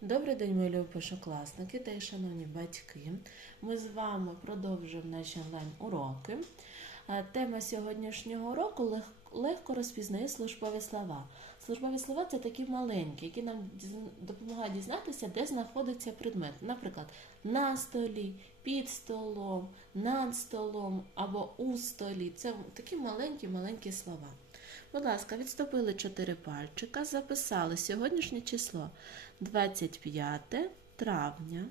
Добрий день, мої любі першокласники та й шановні батьки. Ми з вами продовжуємо наші онлайн-уроки. Тема сьогоднішнього уроку легко розпізнає службові слова. Службові слова це такі маленькі, які нам допомагають дізнатися, де знаходиться предмет. Наприклад, на столі, під столом, над столом або у столі. Це такі маленькі-маленькі слова. Будь ласка, відступили чотири пальчика, записали сьогоднішнє число 25 травня.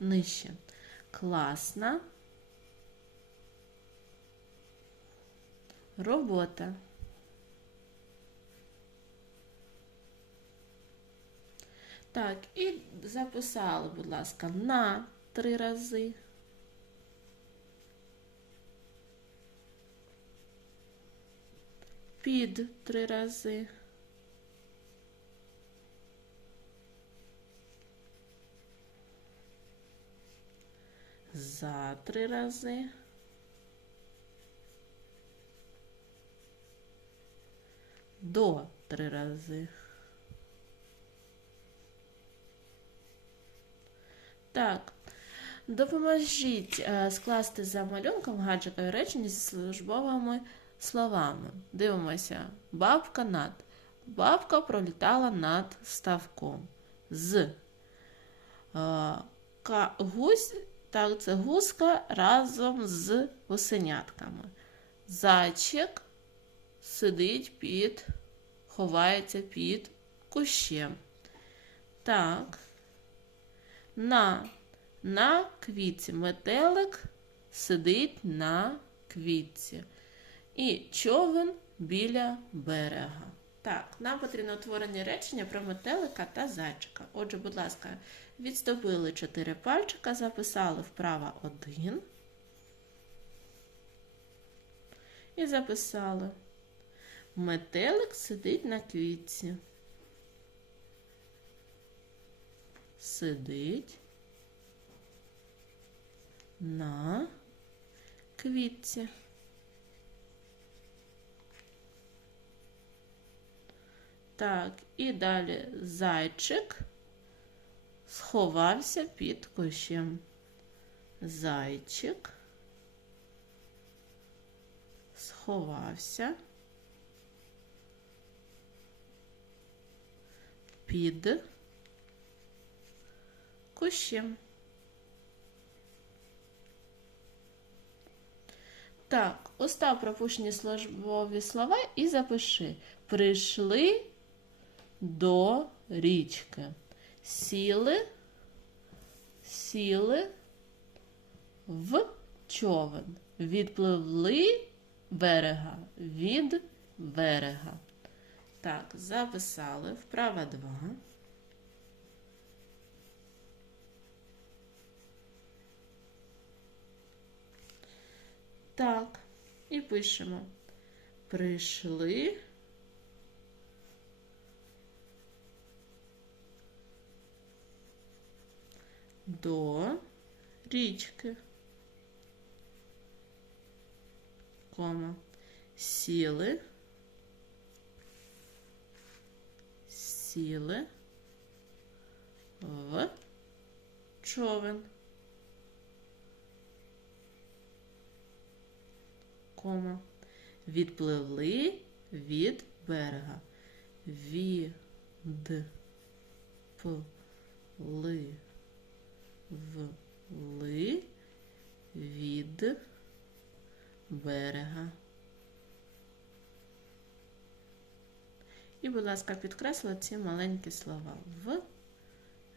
Нижче. Класна. Робота. Так, і записали, будь ласка, на три рази. Під три рази. За три рази. До три рази. Так. Допоможіть е, скласти за малюнком гаджикові речення зі службовими словами. Дивимося. Бабка над. Бабка пролітала над ставком. З. Е, ка, гусь, так, це гуска разом з гусенятками. Зайчик сидить під, ховається під кущем. Так. На, на квітці. Метелик сидить на квітці. І човен біля берега. Так, нам потрібно утворення речення про метелика та зайчика. Отже, будь ласка, відступили чотири пальчика, записали вправо один. І записали. Метелик сидить на квітці. Сидить на квітці. Так, і далі зайчик сховався під кущем. Зайчик сховався під кущем. Так, остав пропущені службові слова і запиши. Прийшли до річки. Сіли, сіли в човен. Відпливли берега від берега. Так, записали. Вправа 2. Так, і пишемо. Прийшли. До річки. Кома. Сіли. Сіли в човен. Кома. Відпливли від берега. Від пли вли від берега. І, будь ласка, підкреслила ці маленькі слова в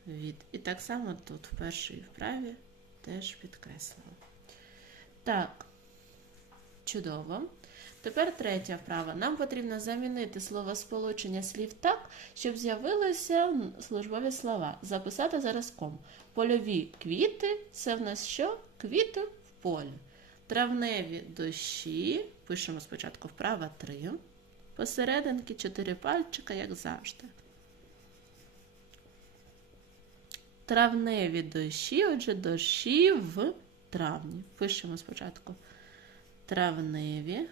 від. І так само тут в першій вправі теж підкреслила. Так, чудово. Тепер третя вправа. Нам потрібно замінити словосполучення слів так, щоб з'явилися службові слова. Записати заразком. Польові квіти це в нас що? Квіти в полі. Травневі дощі. Пишемо спочатку вправа 3. Посерединки 4 пальчика, як завжди. Травневі дощі, отже, дощі в травні. Пишемо спочатку травневі